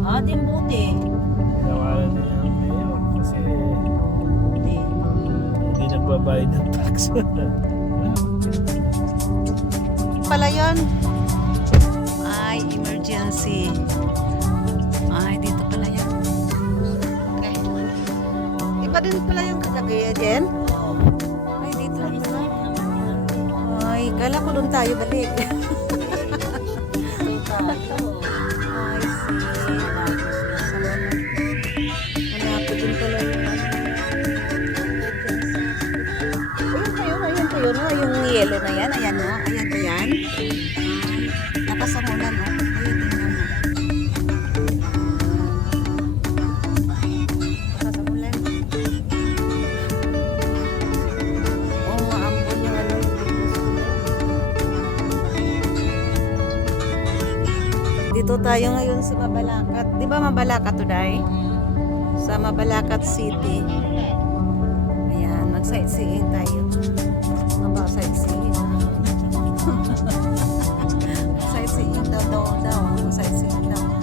Ah, di buti. Tinawalan niya ang mayor kasi Hindi. hindi nagbabayad ng tax. Pala yun. Ay, emergency. Ay, dito pala yan. Okay. Iba din pala yung kagabi, Jen? Ay, dito na pala. Ay, kala ko doon tayo balik. Ay, na yan, ayan, no? Ayan ba yan? Ay, nakasamulan, no? Ayun, tingnan mo. Nakasamulan. Oo, oh, maambon yung ano. Dito tayo ngayon sa Mabalacat. Di ba Mabalacat today? Sa Mabalacat City. Mag-sightseeing tayo. Maba, sightseeing. sightseeing daw, daw, daw. Sightseeing daw.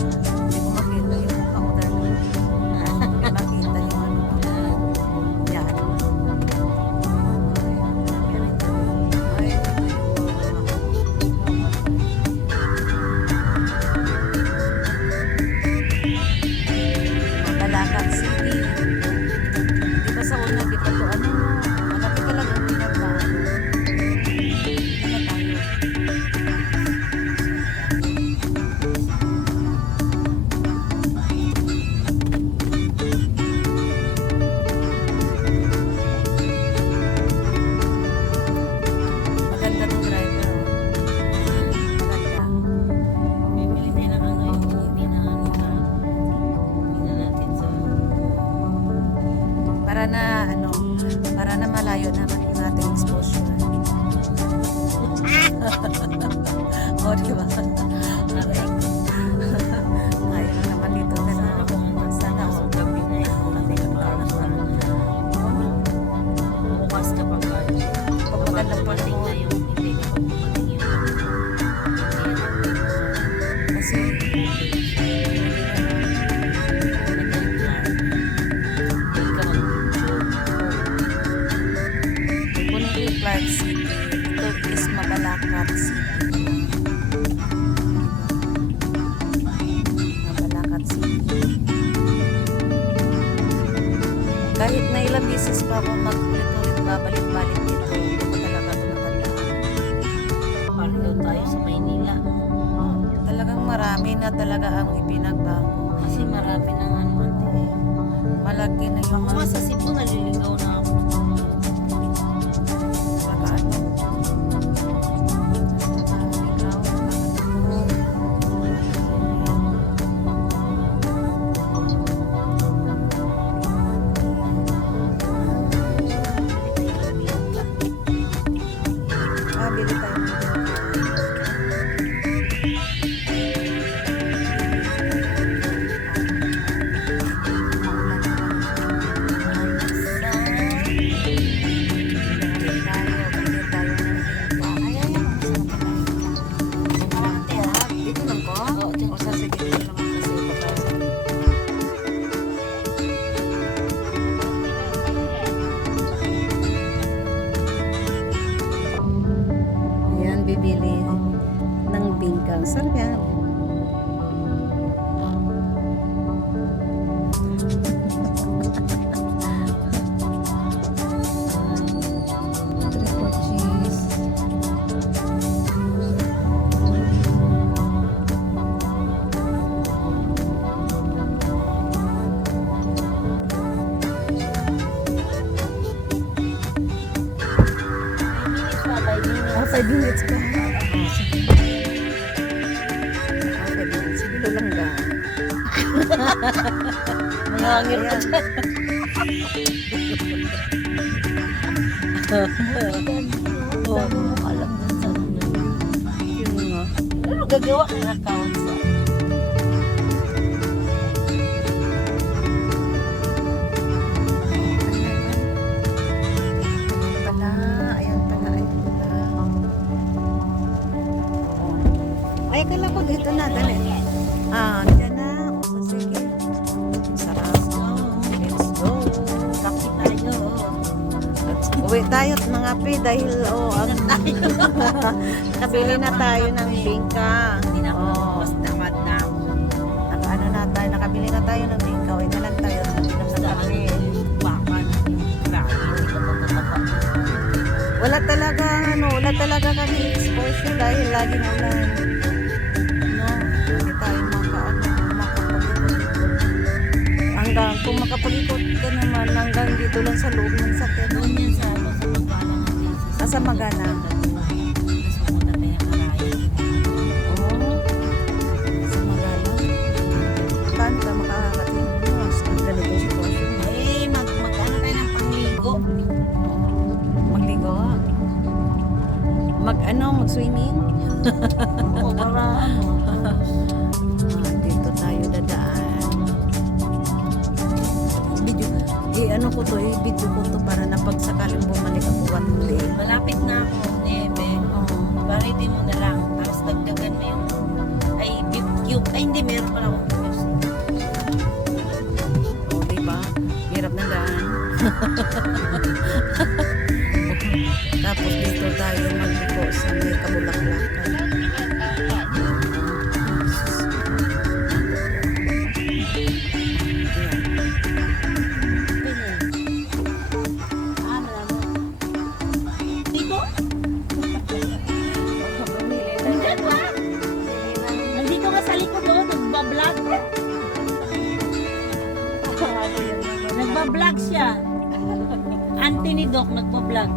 Para na ano, para na malayo naman yung ating exposure. o, di ba? Ayaw na naman dito. Pero, sana nakakaroon bukas kapag Pag magandang dumating na panahon. Beses pa ako mag-ulit-ulit babalik-balik dito, hindi ko talaga tumatandaan. Parang tayo sa Maynila. Talagang marami na talaga ang ipinagbago. Kasi marami ng ano ante. Malaki na yung Ako nga sa Cebu na May hangin pa Ayan. Oo. Alam mo sa ano. Yun nga. Pero gagawa ka ng account sa dahil oh, ang Nabili na tayo ng bingka. Hindi na Oh, tamad na naka, ano na tayo, nakabili na tayo ng bingka. Uy, na lang tayo ng ano kape. ko matutapa. Wala talaga, ano, wala talaga kami exposure dahil laging ulan. No, hindi tayo maka, ano, makapag-ikot. Hanggang, kung makapag-ikot ka naman, hanggang dito lang sa loob Magana. Oo. Sa Magala. Paano ka makakarating? Mas ang ganito sitwasyon. Eh, mag, tayo ng pangligo. Magligo. Mag ano, mag-swimming. O para ano. Doc nagbablog.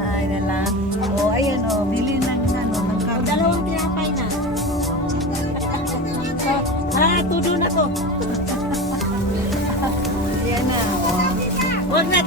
Ay, na lang. Oh, ayan oh, bili ng ano, ng O, karne. dalawang tinapay na. ah, tudo na to. Ayan na, oh. Huwag na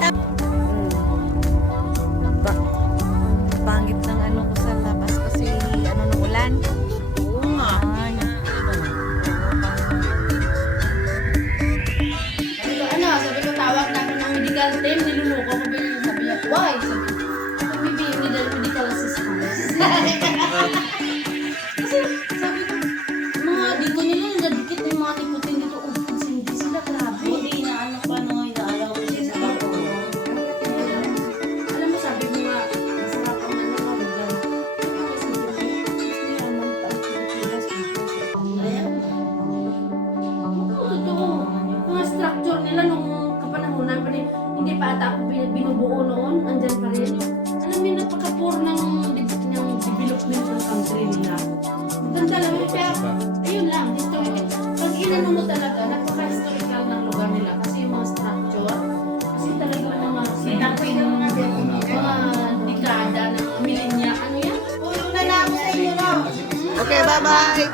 Bye-bye.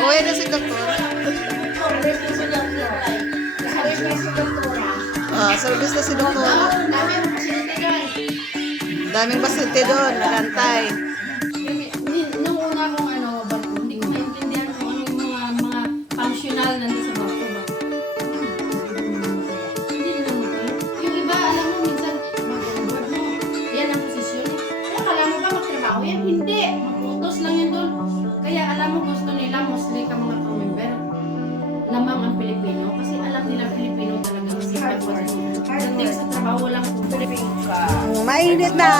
Uwi na si Doktor. Ah, service na si Doktor. Daming pasyente doon, nagantay. Nung Mainit na.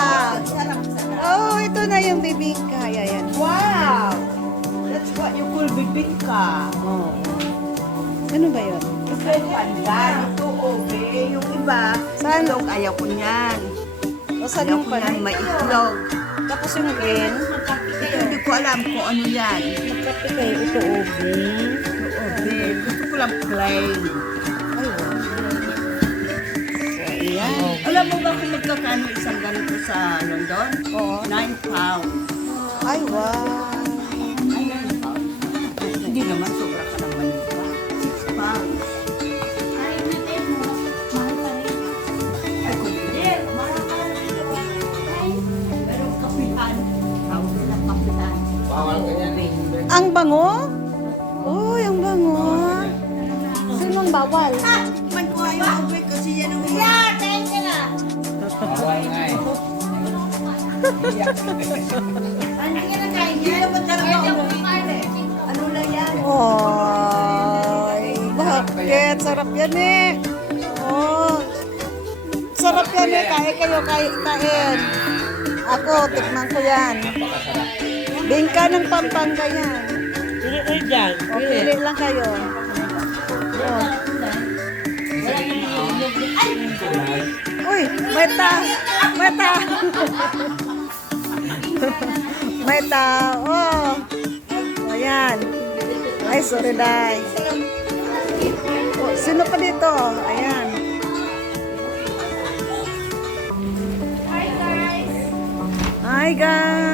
Oh, ito na yung bibingka. Ayan. Wow! That's what you call bibingka. Oh. Ano ba yun? Different pandan. Ito, obe. Yung iba, Saan? itlog, ayaw ko niyan. O saan Ayaw yung ko niyan, may itlog. Tapos yung green. Ito, hindi ko alam kung ano yan. Magkape kayo. Ito. Ito, obe. Gusto ko lang plain. So, ayan. Alam mo ba kung magkakano isang ganito sa London? Oo. 9 pounds. Ay, wow. Hindi naman talaga obe. Ano lang yan? Oy, Bakit? Sarap yan eh. Oh. Sarap yan eh. Kain kayo, kain. kain. Ako, tikman ko yan. Bingka ng Pampanga yan. Pili kayo dyan. O, pili lang kayo. Oh. Uy, may ta. May ta. may ta. Oh. Ayan. Ay, sorry, Day. Sino pa dito? Ayan. Hi, guys.